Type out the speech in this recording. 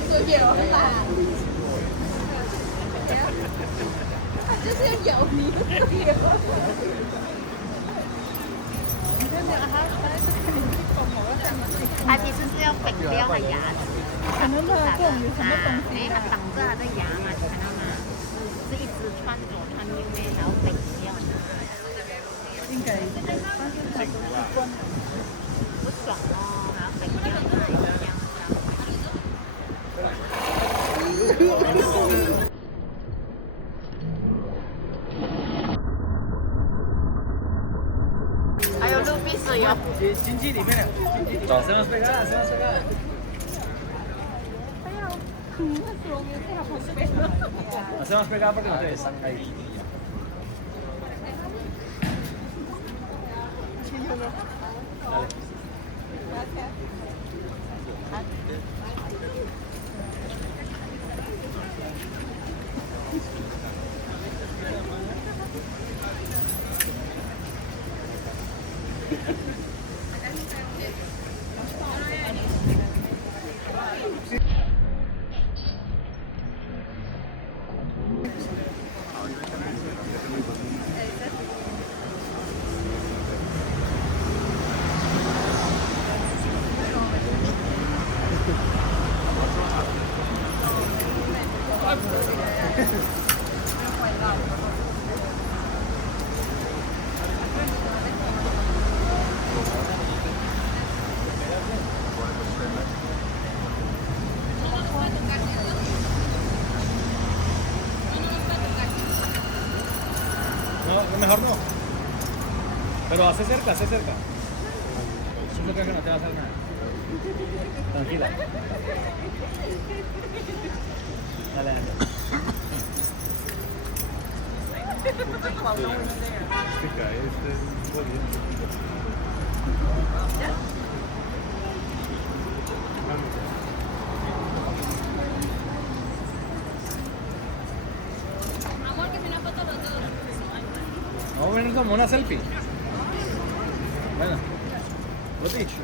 是有啦，就是有你有。它其实是要粉掉它牙齿，可能它这种有什么东西它挡着它的牙嘛，你看到吗？是一直穿左穿右呢，然后粉掉。应该，但是它都是关。不爽哦，然后粉掉它这样。还有路必须有。经济里面的，走，hacemos pegar, hacemos pegar. Hacemos pegar porque no te ves ahí. Dale. No, mejor no. Pero hace cerca, hace cerca. Yo creo que no te va a hacer nada. Tranquila. Dale, dale. Amor, que se una foto los dos. Vamos a venir como una selfie. Bueno, lo dicho.